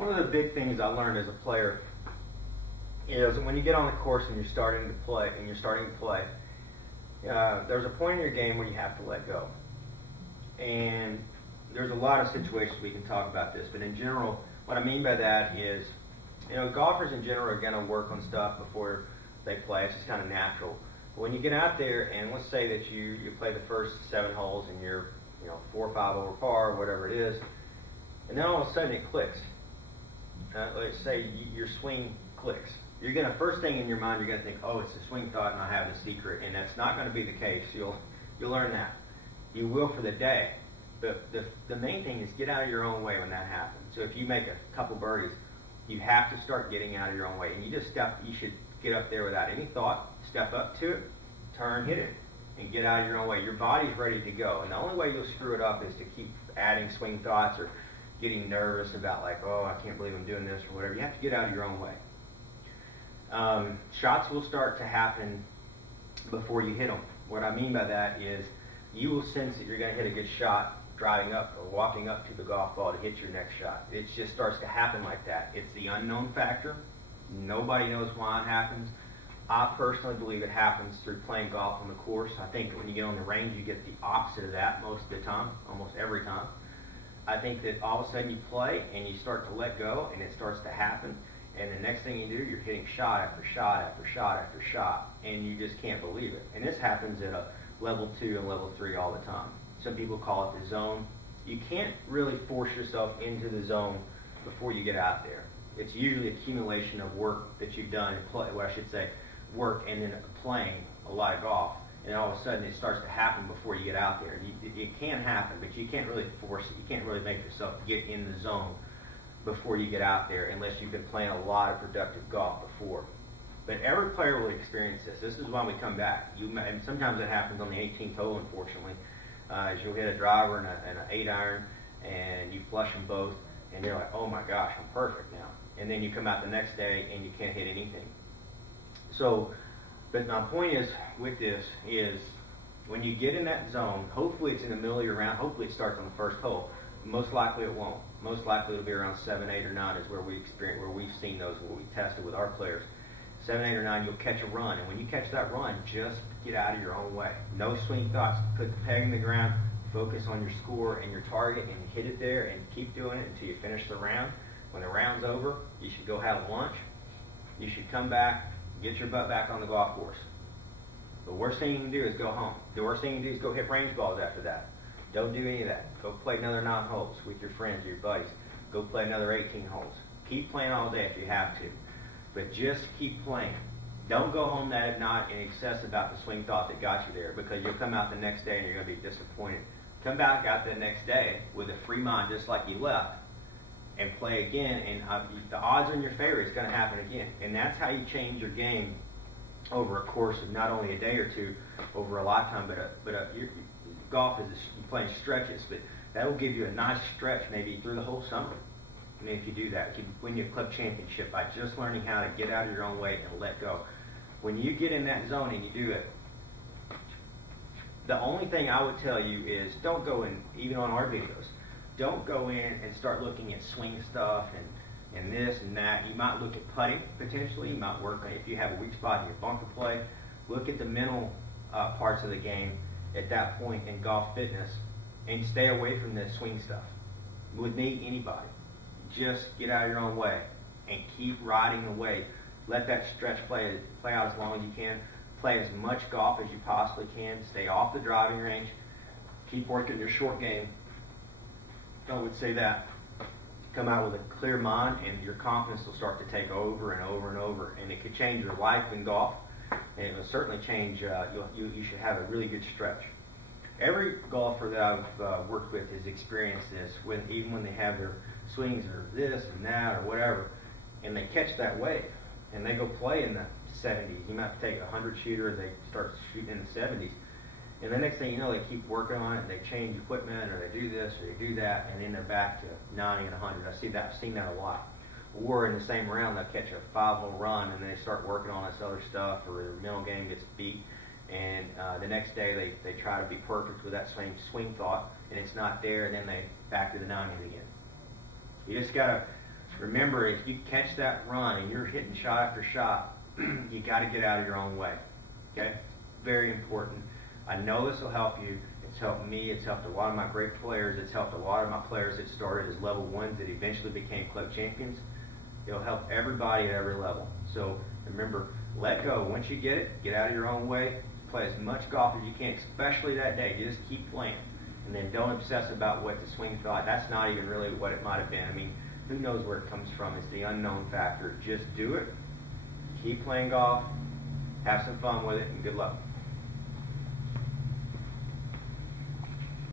One of the big things I learned as a player is when you get on the course and you're starting to play, there's a point in your game where you have to let go. And there's a lot of situations we can talk about this, but in general, what I mean by that is, golfers in general are going to work on stuff before they play. It's just kind of natural. But when you get out there and let's say that you play the first 7 holes and you're 4 or 5 over par, whatever it is, and then all of a sudden it clicks. Let's say your swing clicks. You're gonna, first thing in your mind, you're gonna think, oh, it's a swing thought and I have the secret, and that's not gonna be the case. You'll learn that. You will for the day. But the main thing is get out of your own way when that happens. So if you make a couple birdies, you have to start getting out of your own way, and you should get up there without any thought, step up to it, turn, hit it, and get out of your own way. Your body's ready to go, and the only way you'll screw it up is to keep adding swing thoughts or getting nervous about like, oh, I can't believe I'm doing this or whatever. You have to get out of your own way. Shots will start to happen before you hit them. What I mean by that is you will sense that you're going to hit a good shot driving up or walking up to the golf ball to hit your next shot. It just starts to happen like that. It's the unknown factor. Nobody knows why it happens. I personally believe it happens through playing golf on the course. I think when you get on the range, you get the opposite of that most of the time, almost every time. I think that all of a sudden you play and you start to let go and it starts to happen. And the next thing you do, you're hitting shot after shot after shot after shot, and you just can't believe it. And this happens at a level 2 and level 3 all the time. Some people call it the zone. You can't really force yourself into the zone before you get out there. It's usually accumulation of work that you've done, work and then playing a lot of golf. And all of a sudden it starts to happen before you get out there. It can happen, but you can't really force it. You can't really make yourself get in the zone before you get out there unless you've been playing a lot of productive golf before. But every player will experience this. This is why we come back. And sometimes it happens on the 18th hole, unfortunately. As you'll hit a driver and an 8-iron, and you flush them both, and you're like, oh my gosh, I'm perfect now. And then you come out the next day and you can't hit anything. So, but my point is with this is when you get in that zone, hopefully it's in the middle of your round. Hopefully it starts on the first hole. Most likely it won't. Most likely it'll be around 7, 8, or 9 is where we've seen those, where we tested with our players. 7, 8, or 9, you'll catch a run. And when you catch that run, just get out of your own way. No swing thoughts. Put the peg in the ground. Focus on your score and your target and hit it there and keep doing it until you finish the round. When the round's over, you should go have lunch. You should come back, get your butt back on the golf course. The worst thing you can do is go home. The worst thing you can do is go hit range balls after that. Don't do any of that. Go play another 9 holes with your friends, your buddies. Go play another 18 holes. Keep playing all day if you have to. But just keep playing. Don't go home that night and obsess about the swing thought that got you there, because you'll come out the next day and you're going to be disappointed. Come back out the next day with a free mind just like you left and play again, and the odds are in your favor. It's going to happen again. And that's how you change your game over a course of not only a day or two, over a lifetime, golf is playing stretches, but that will give you a nice stretch maybe through the whole summer. And if you do that, you can win your club championship by just learning how to get out of your own way and let go. When you get in that zone and you do it, the only thing I would tell you is don't go in, even on our videos, don't go in and start looking at swing stuff and this and that. You might look at putting potentially. You might work on, if you have a weak spot in your bunker play, look at the mental parts of the game at that point in golf fitness and stay away from the swing stuff. With me, anybody. Just get out of your own way and keep riding the wave. Let that stretch play out as long as you can. Play as much golf as you possibly can. Stay off the driving range. Keep working your short game. I would say that. Come out with a clear mind and your confidence will start to take over and over and over. And it could change your life in golf. And it will certainly change, you should have a really good stretch. Every golfer that I've worked with has experienced this, even when they have their swings or this and that or whatever, and they catch that wave, and they go play in the 70s. You might take a 100 shooter, and they start shooting in the 70s. And the next thing you know, they keep working on it, and they change equipment, or they do this, or they do that, and then they're back to 90 and 100. I've seen that a lot. Or in the same round, they'll catch a 5-hole run, and they start working on this other stuff, or their mental game gets beat. And the next day, they try to be perfect with that same swing thought, and it's not there, and then they back to the 90s again. You just got to Remember, if you catch that run and you're hitting shot after shot, you got to get out of your own way. Okay? Very important. I know this will help you. It's helped me. It's helped a lot of my great players. It's helped a lot of my players that started as level ones that eventually became club champions. It'll help everybody at every level. So remember, let go. Once you get it, get out of your own way. Play as much golf as you can, especially that day. You just keep playing. And then don't obsess about what the swing felt like. That's not even really what it might have been. I mean, who knows where it comes from? It's the unknown factor. Just do it. Keep playing golf. Have some fun with it, and good luck.